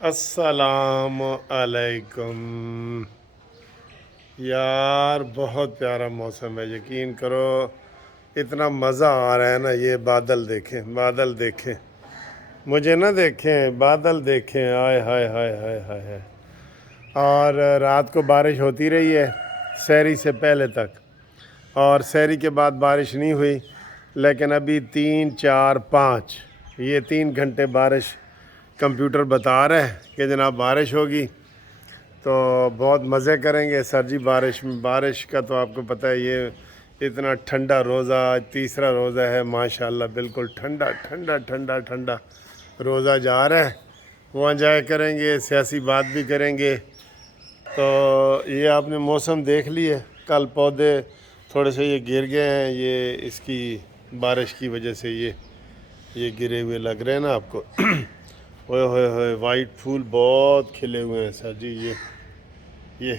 السلام علیکم یار، بہت پیارا موسم ہے، یقین کرو اتنا مزہ آ رہا ہے نا۔ یہ بادل دیکھیں، بادل دیکھیں، مجھے نہ دیکھیں، بادل دیکھیں، آئے ہائے ہائے ہائے ہائے ہائے۔ اور رات کو بارش ہوتی رہی ہے سحری سے پہلے تک، اور سحری کے بعد بارش نہیں ہوئی، لیکن ابھی 3 4 5 یہ 3 گھنٹے بارش کمپیوٹر بتا رہا ہے کہ جناب بارش ہوگی، تو بہت مزے کریں گے سر جی بارش میں۔ بارش کا تو آپ کو پتہ ہے، یہ اتنا ٹھنڈا روزہ، آج تیسرا روزہ ہے، ماشاءاللہ بالکل ٹھنڈا ٹھنڈا ٹھنڈا ٹھنڈا روزہ جا رہا ہے۔ وہ انجوائے کریں گے، سیاسی بات بھی کریں گے۔ تو یہ آپ نے موسم دیکھ لی ہے، کل پودے تھوڑے سے یہ گر گئے ہیں، یہ اس کی بارش کی وجہ سے یہ گرے ہوئے لگ رہے ہیں نا آپ کو۔ ہوئے ہوئے ہوئے، وائٹ پھول بہت کھلے ہوئے ہیں سر جی۔ یہ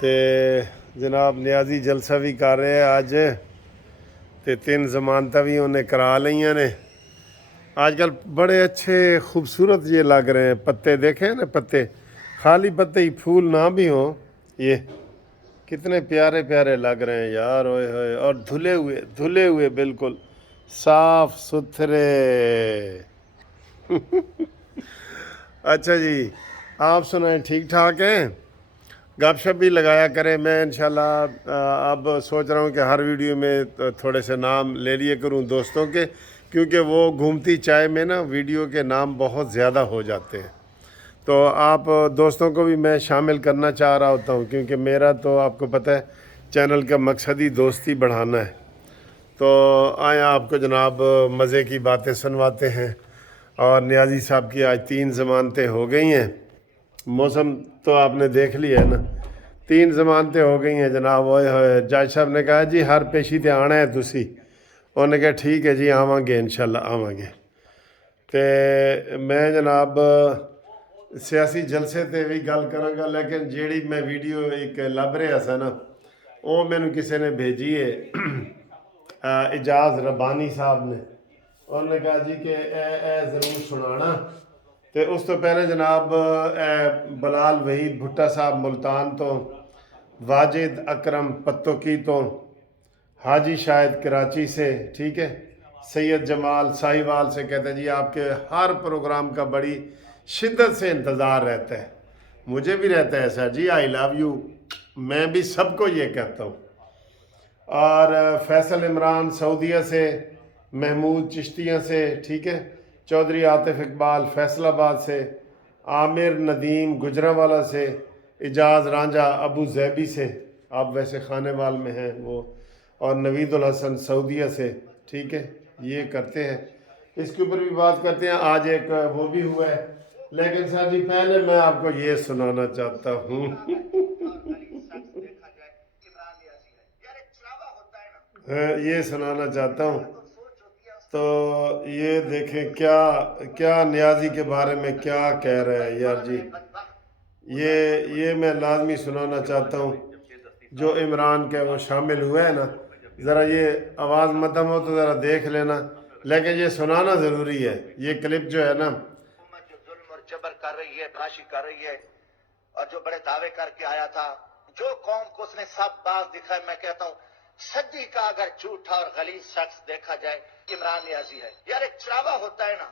تے جناب نیازی جلسہ بھی کر رہے ہیں آج، تے 3 ضمانتاں بھی انہیں کرا لئیاں نے۔ آج کل بڑے اچھے خوبصورت یہ لگ رہے ہیں، پتے دیکھیں نا، پتے خالی پتے ہی، پھول نہ بھی ہوں، یہ کتنے پیارے پیارے لگ رہے ہیں یار، ہوئے ہوئے، اور دھلے ہوئے بالکل صاف ستھرے۔ اچھا جی، آپ سنائیں، ٹھیک ٹھاک ہیں؟ گپ شپ بھی لگایا کریں۔ میں انشاءاللہ اب سوچ رہا ہوں کہ ہر ویڈیو میں تھوڑے سے نام لے لیے کروں دوستوں کے، کیونکہ وہ گھومتی چائے میں نا ویڈیو کے نام بہت زیادہ ہو جاتے ہیں، تو آپ دوستوں کو بھی میں شامل کرنا چاہ رہا ہوتا ہوں، کیونکہ میرا تو آپ کو پتہ ہے چینل کا مقصد ہی دوستی بڑھانا ہے۔ تو آئیں آپ کو جناب مزے کی باتیں سنواتے ہیں۔ اور نیازی صاحب کی آج 3 ضمانتیں ہو گئی ہیں۔ موسم تو آپ نے دیکھ لیا ہے نا، 3 ضمانتیں ہو گئی ہیں جناب۔ ہوئے ہوئے، جج صاحب نے کہا جی ہر پیشی تے آنا ہے تسی، انہوں نے کہا ٹھیک ہے جی، آواں گے انشاءاللہ آواں گے۔ تے میں جناب سیاسی جلسے تے بھی گل کراں گا، لیکن جیڑی میں ویڈیو ایک لب رہا سا نا، وہ مینوں کسی نے بھیجی ہے، اعجاز ربانی صاحب نے۔ انہوں نے کہا جی کہ اے ضرور سنانا۔ تے اس تو پہلے جناب بلال وحید بھٹا صاحب ملتان تو، واجد اکرم پتوکی تو، حاجی شاہد کراچی سے، ٹھیک ہے، سید جمال ساہیوال سے کہتے ہیں جی آپ کے ہر پروگرام کا بڑی شدت سے انتظار رہتا ہے۔ مجھے بھی رہتا ہے سر جی، آئی لو یو، میں بھی سب کو یہ کہتا ہوں۔ اور فیصل عمران سعودیہ سے، محمود چشتیہ سے، ٹھیک ہے، چودھری عاطف اقبال فیصل آباد سے، عامر ندیم گجرانوالہ سے، اعجاز رانجھا ابو ظہبی سے، آپ ویسے خانے وال میں ہیں وہ، اور نوید الحسن سعودیہ سے، ٹھیک ہے، یہ کرتے ہیں، اس کے اوپر بھی بات کرتے ہیں۔ آج ایک وہ بھی ہوا ہے، لیکن سر جی پہلے میں آپ کو یہ سنانا چاہتا ہوں۔ یہ سنانا چاہتا ہوں، تو یہ دیکھیں کیا نیازی کے بارے میں کیا کہہ رہا ہے یار جی، یہ میں لازمی سنانا چاہتا ہوں۔ جو عمران کے وہ شامل ہوئے ہیں نا، ذرا یہ آواز مدھم ہو تو ذرا دیکھ لینا، لیکن یہ سنانا ضروری ہے، یہ کلپ جو ہے نا۔ جو ظلم اور جبر کر رہی ہے، بدماشی کر رہی ہے، اور جو بڑے دعوے کر کے آیا تھا، جو قوم کو اس نے سب باز دکھا ہے، میں کہتا ہوں صدی کا اگر جھوٹا اور غلیظ شخص دیکھا جائے، عمران نیازی ہے۔ یار ایک چراوا ہوتا ہے نا،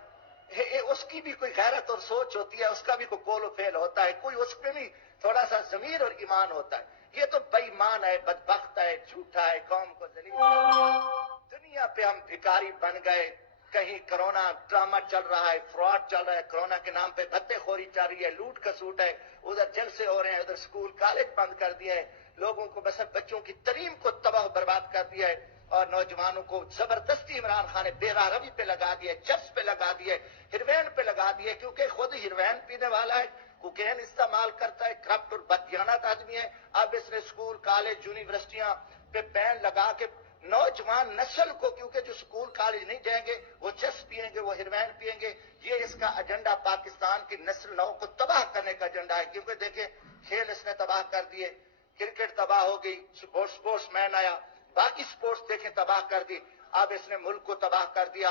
اس کی بھی کوئی غیرت اور سوچ ہوتی ہے، اس کا بھی کوئی قول و فعل ہوتا ہے، کوئی اس پہ بھی تھوڑا سا ضمیر اور ایمان ہوتا ہے۔ یہ تو بے ایمان ہے، بدبخت ہے، جھوٹا ہے، قوم کو ذلیل کرتا ہے۔ دنیا پہ ہم بھکاری بن گئے، کہیں کرونا ڈرامہ چل رہا ہے، فراڈ چل رہا ہے، کرونا کے نام پہ بھتے خوری چل رہی ہے، لوٹ کسوٹ ہے، ادھر جلسے ہو رہے ہیں، ادھر سکول کالج بند کر دیا ہے، لوگوں کو بس بچوں کی تعلیم کو تباہ و برباد کر دیا ہے، اور نوجوانوں کو زبردستی عمران خان نے بے راہ روی پہ لگا دیا ہے، چرس پہ لگا دیا ہے، ہیروین پہ لگا دیا ہے، کیونکہ خود ہیروین پینے والا ہے، کوکین استعمال کرتا ہے، کرپٹ اور بددیانت آدمی ہے۔ اب اس نے سکول کالج یونیورسٹیاں پہ بین لگا کے نوجوان نسل کو، کیونکہ جو سکول کالج نہیں جائیں گے وہ چرس پیئیں گے، وہ ہیروین پیئیں گے، یہ اس کا ایجنڈا پاکستان کی نسل نو کو تباہ کرنے کا ایجنڈا ہے۔ کیونکہ دیکھیں کھیل اس نے تباہ کر دیے، کرکٹ تباہ ہو گئی، سپورٹس مین آیا، باقی سپورٹس دیکھیں تباہ کر دی، اب اس نے ملک کو تباہ کر دیا۔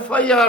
FIR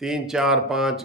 3, 4, 5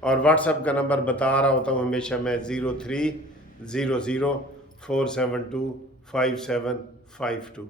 اور واٹس ایپ کا نمبر بتا رہا ہوتا ہوں ہمیشہ میں 0300472575 52